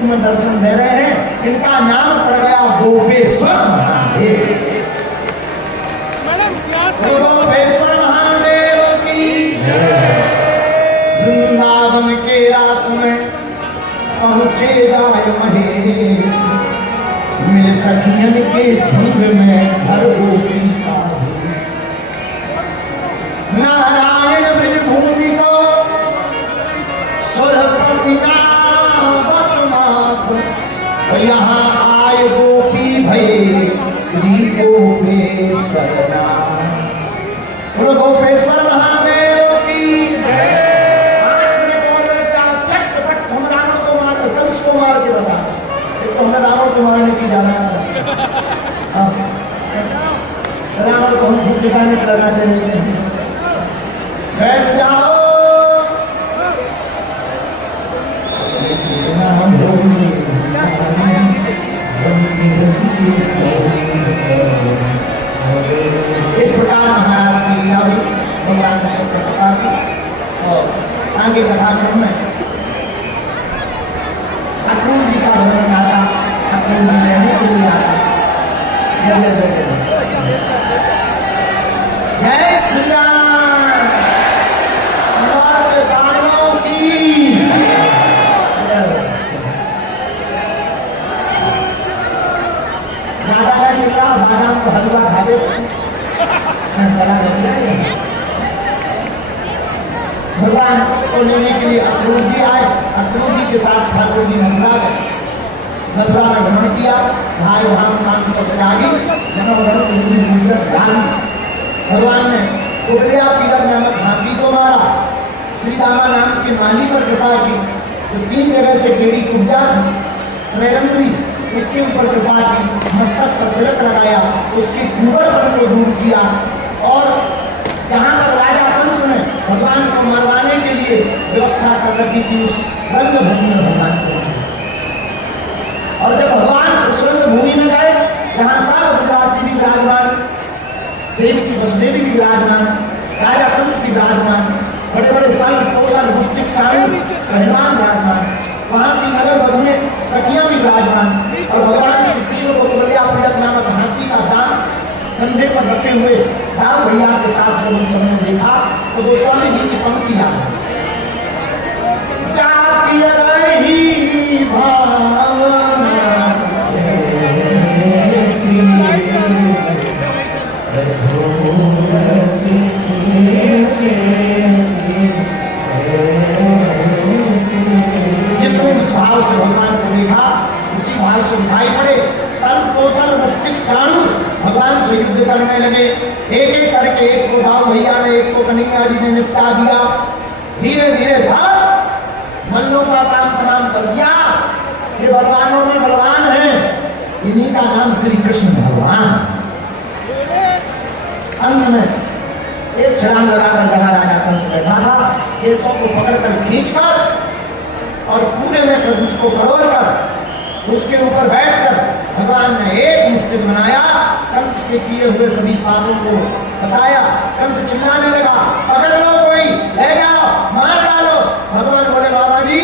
रूप में दर्शन दे रहे हैं। इनका नाम पड़ गया गोपेश्वर महादेव। गोपेश्वर महादेव की वृंदावन के रास में पहुंचे जाए महेश, मिल सखियन के झुंड में भर गोपी का भेष। नारायण ब्रज भूमि को सुरपति नावत माथ, यहाँ आए गोपी भई श्री गोपेश्वर नाथ। गोपेश्वर महादेव की चटपट हम रावण को मार, कंस को मार के बता। एक तो हमें रावण को मारने की जाना रावण को हम खूब ठिकाने पर लगाते रहते हैं। बैठ जाओ इस प्रकार महाराज की लीला हुई भगवान का सत्य कथा की। और आगे कथा में अक्रूर जी का वर्णन आता। अक्रूर जी रहने के लिए आता। जय श्री राम के बाणों की। राधा का चिल्ला बादाम को हलवा खावे भगवान को लेने के लिए अक्रूर जी आए। अक्रूर जी के साथ ठाकुर जी मथुरा गए। मथुरा में भ्रमण किया। भाई धाम काम सब त्यागी भगवान ने कुबलिया पीरब नामक हाथी को मारा। श्री दामा नाम के माली पर कृपा की। तो 3 जगह से टेढ़ी कुब्जा थी श्रेरंद्री, उसके ऊपर कृपा की। मस्तक पर तिलक लगाया, उसके कुंवरपन को दूर किया। और जहाँ पर राजा कंस ने भगवान को मरवाने के लिए व्यवस्था कर रखी थी, उस रंगभूमि में भगवान पहुंचे। और जब भगवान उस रंगभूमि में गए जहाँ सब ब्रजवासी भी विराजमान, देवी की वसुदेवी भी विराजमान, राजा कंस भी विराजमान, बड़े बड़े सल कौशल मुष्टिक चाणू पहलवान विराजमान, वहाँ की नगर वधुएं सखियां भी विराजमान। और भगवान श्री कृष्ण को कुबलिया पीड़क नामक हाथी का दांत कंधे पर रखे हुए दाऊ भैया के साथ जब उन सबने देखा तो गोस्वामी जी की पंक्ति याद जाती रही भावना जिसने जिस भाव से भगवान को देखा उसी भाव से दिखाई पड़े। सल कौशल मुष्टिक चाणू भगवान से युद्ध करने लगे। एक एक करके एक को दाऊ भैया ने, एक को कन्हैया जी ने निपटा दिया। धीरे धीरे सब मल्लों का काम तमाम कर दिया। ये बलवानों में बलवान है, इन्हीं का नाम श्री कृष्ण भगवान। अंत में एक छलांग लगाकर जहाँ राजा कंस बैठा था, केशों को पकड़कर खींचकर और पूरे में उसको खड़ोलकर उसके ऊपर बैठकर भगवान ने एक मुष्टिक बनाया। कंस के किए हुए सभी पापों को बताया। कंस चिल्लाने लगा, पकड़ लो कोई, ले जाओ, मार डालो। भगवान बोले, बाबा जी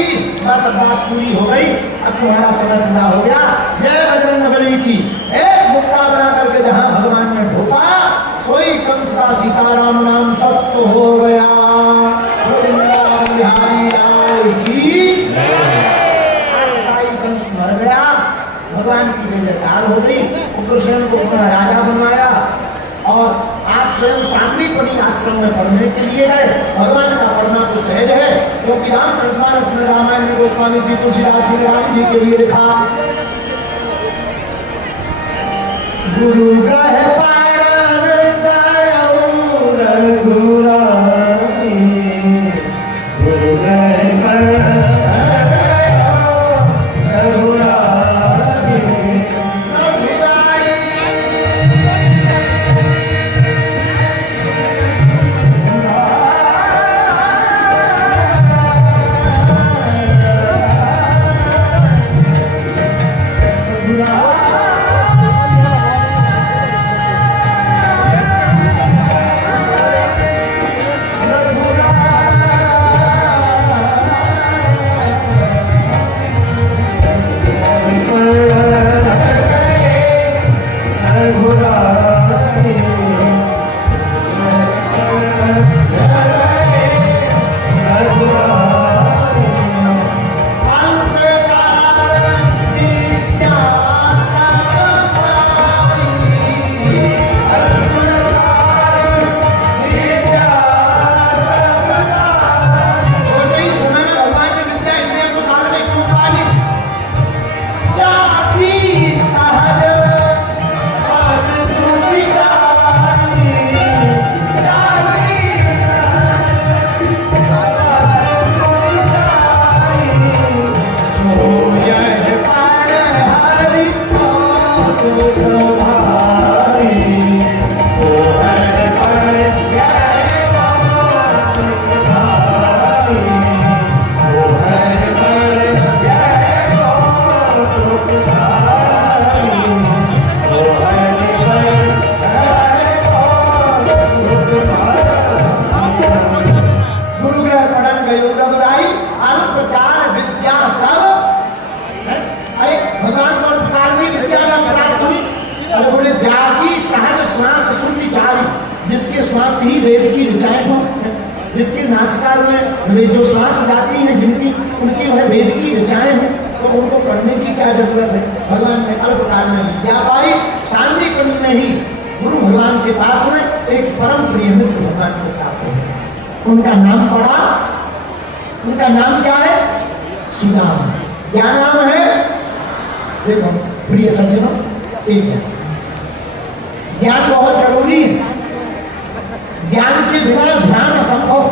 बस अब बात पूरी हो गई, अब तुम्हारा समय पूरा हो गया। जय बजरंगबली की। एक मुक्का बना करके जहाँ भगवान ने ढोका, सोई कंस का सीताराम नाम सत्य हो गया। बिहारी लाल की। कंस मर गया, भगवान की जय जयकार हो गई। उग्रसेन को अपना राजा बनवाया। और आप स्वयं सांदीपनि आश्रम में पढ़ने के लिए गए। भगवान का पढ़ना तो सहज है, क्योंकि रामचरितमानस में रामायण में गोस्वामी श्री तुलसीदास जी ने राम जी के लिए लिखा, गुरु ग्रह पाणन दयाऊ रघुराई, गुरु ग्रह पाणन ही वेद की ऋचाएं हो, जिसके नासिकाग्र में वे जो श्वास जाती हैं जिनकी, उनकी वह वेद की ऋचाएं हो, तो उनको पढ़ने की क्या जरूरत है। भगवान ने अल्पकाल में विद्या पाई, सांदीपनि में ही गुरु भगवान के पास में एक परम प्रिय मित्र भगवान को प्राप्त हुए। उनका नाम पड़ा, उनका नाम क्या है? सुदामा। क्या नाम है? देखो प्रिय सज्जनों, एक ज्ञान बहुत जरूरी है। ज्ञान के बिना ध्यान असंभव।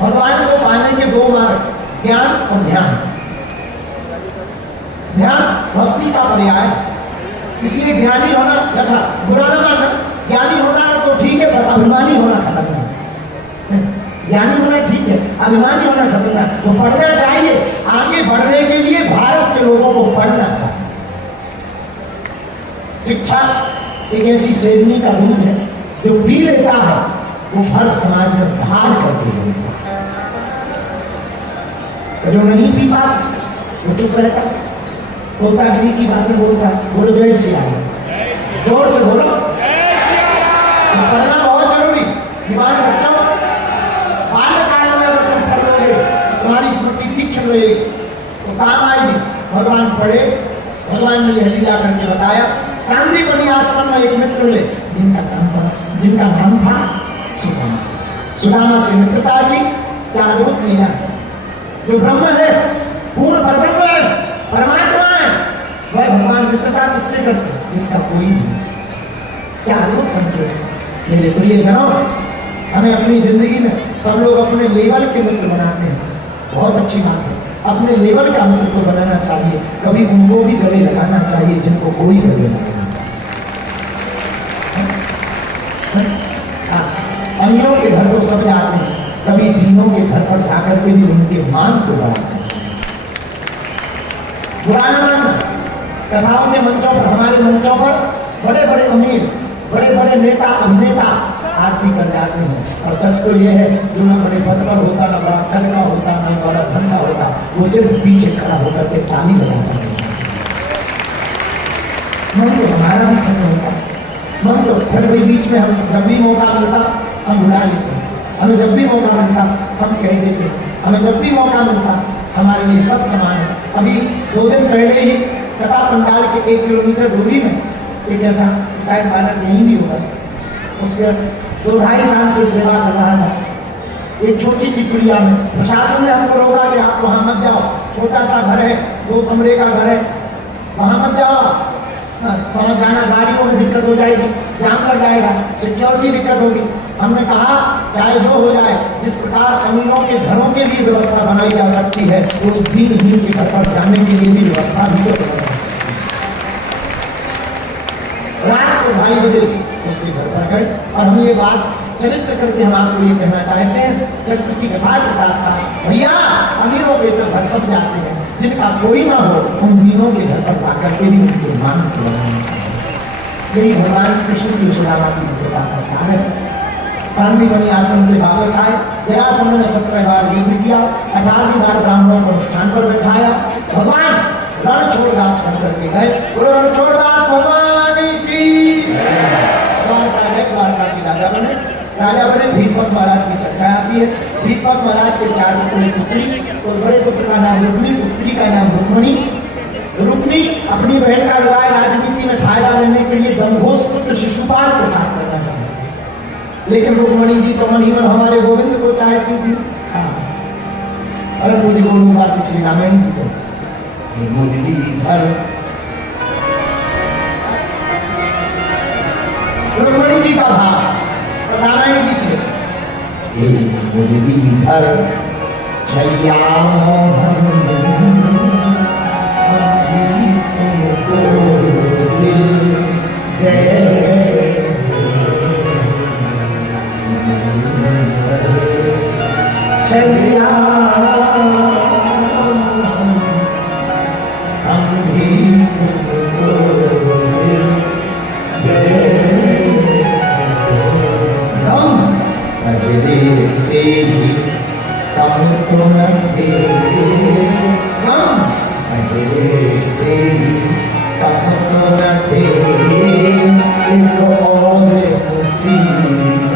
भगवान को पाने के दो मार्ग, ज्ञान और ध्यान। ध्यान भक्ति का पर्याय, इसलिए ज्ञानी होना, अच्छा बुरा न मानना, ज्ञानी होना तो ठीक है, पर अभिमानी होना खतरनाक। ज्ञानी होना ठीक है, अभिमानी होना खतरनाक। वो पढ़ना चाहिए, आगे बढ़ने के लिए भारत के लोगों को पढ़ना चाहिए। शिक्षा एक ऐसी शेरनी का दूध है, जो पी लेता है वो हर समाज में धार करके बोलता है, जो नहीं पी पाता वो चुप रहता है, तोतागिरी की बातें बोलता है। बोलो जय श्री राम, जोर से बोलो। पढ़ना बहुत जरूरी। दीवान बच्चों, बाल्यकाल में अगर तुम पढ़ लोगे, तुम्हारी स्मृति तीक्ष्ण रहेगी, तो काम आएगी। भगवान पढ़े, भगवान ने यह लीला करके बताया। सांदीपनि आश्रम में एक मित्र मिले, जिनका नाम था सुदामा। सुदामा से मित्रता की क्या अद्भुत लीला है। जो ब्रह्म है, पूर्ण परब्रह्म है, परमात्मा है, वह भगवान मित्रता किससे करते हैं? जिसका कोई नहीं। क्या अद्भुत संकेत है मेरे प्रिय जनों। हमें अपनी जिंदगी में सब लोग अपने लेवल के मित्र बनाते हैं, बहुत अच्छी बात है। अपने लेवल का मित्र को बनाना चाहिए, कभी उनको भी गले लगाना चाहिए जिनको कोई गले लगाना। अमीरों के घर तो सब जाते हैं, कभी दीनों के घर पर जाकर के भी उनके मान को बढ़ाना चाहिए। पुराना मान कथाओं के मंचों पर, हमारे मंचों पर बड़े बड़े अमीर, बड़े बड़े नेता, अभिनेता आरती कर जाते हैं। और सच तो यह है, जो ना बड़े पद पर होता, ना बड़ा कद का होता, ना बड़ा धन का होता, वो सिर्फ पीछे खड़ा होकर के ताली बजाता है। मन तो हमारा भी खत्म होता, मन तो फिर भी बीच में हम जब भी मौका मिलता हम बुला लेते हैं। हमें जब भी मौका मिलता हम कह देते हैं, हमें जब भी मौका मिलता हमारे लिए सब समान है। अभी 2 दिन पहले ही कथा पंडाल के 1 किलोमीटर दूरी में एक ऐसा, शायद बालक नहीं भी होगा, उसके 2-2.5 साल से सेवा कर रहा था एक छोटी सी कुटिया में। प्रशासन ने हमको रोका कि आप वहाँ मत जाओ, छोटा सा घर है, 2 कमरे का घर है, वहाँ मत जाओ। वहाँ जाना गाड़ियों में दिक्कत हो जाएगी, जाम लग जाएगा, सिक्योरिटी दिक्कत होगी। हमने कहा चाहे जो हो जाए, जिस प्रकार अमीरों के घरों के लिए व्यवस्था बनाई जा सकती है, उस दीनहीन के घर पर जाने के लिए भी व्यवस्था भी तो बनाई जा सकती है। रात को 2:30 बजे उसके घर पर गए और हम ये बात चरित्र करके हम आपको ये कहना चाहते हैं, चरित्र की कथा के साथ साथ भैया अमीरों के तो घर सब जाते हैं, जिनका कोई ना हो उन दीनों के घर पर जाकर के भी उनके मान को बनाना चाहिए। यही भगवान कृष्ण की सुदामा की मित्रता का सार है। सांदीपनि आश्रम से वापस आए, जरासंध ने 17 बार युद्ध किया, 18वीं बार ब्राह्मणों को अनुष्ठान पर बैठाया। भगवान रणछोड़दास बन करके गए। बोलो रणछोड़दास भगवान की। द्वारका की राजा बने। भीष्मक महाराज की चर्चा आती है। भीष्मक महाराज के 4 पुत्री, और बड़े पुत्र का नाम रुक्मी, पुत्री का नाम रुक्मणी। रुक्मी अपनी बहन का विवाह राजनीति में फायदा लेने के लिए दंभोज पुत्र शिशुपाल के साथ करना चाहते, लेकिन रुक्मणी जी तो मणिमन हमारे गोविंद को चाहती थी। अरे मुझे गोलूवासी श्री रामायण जी को मुरलीधर, रुक्मणी जी का भाव रामायण जी की मुरलीधर चलिया मोहन तुमको दिल दे चलिया हम भी तुमको दिल दे। पहले से ही कम तो न थे हम, पहले से ही कम तो न थे, एक और मुसीबत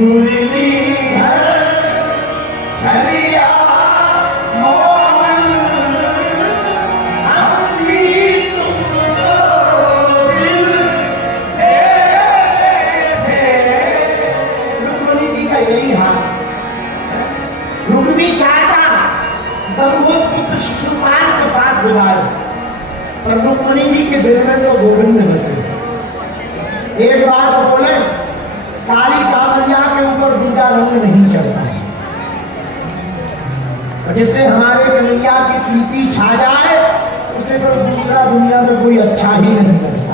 मुरलीधर छलिया मोहन हम भी तुमको दिल दे थे। रुक्मिणी जी का यही हाल। रुक्मी चाहता दमघोष पुत्र शिशुपाल के साथ गुजारे, पर रुक्मिणी जी के दिल में तो गोविंद बसे। एक बात बोले, काली कामरिया के ऊपर दूजा रंग नहीं चढ़ता है। जिससे हमारे कन्हैया की प्रीति छा जाए, उसे तो दूसरा दुनिया में कोई अच्छा ही नहीं लगता।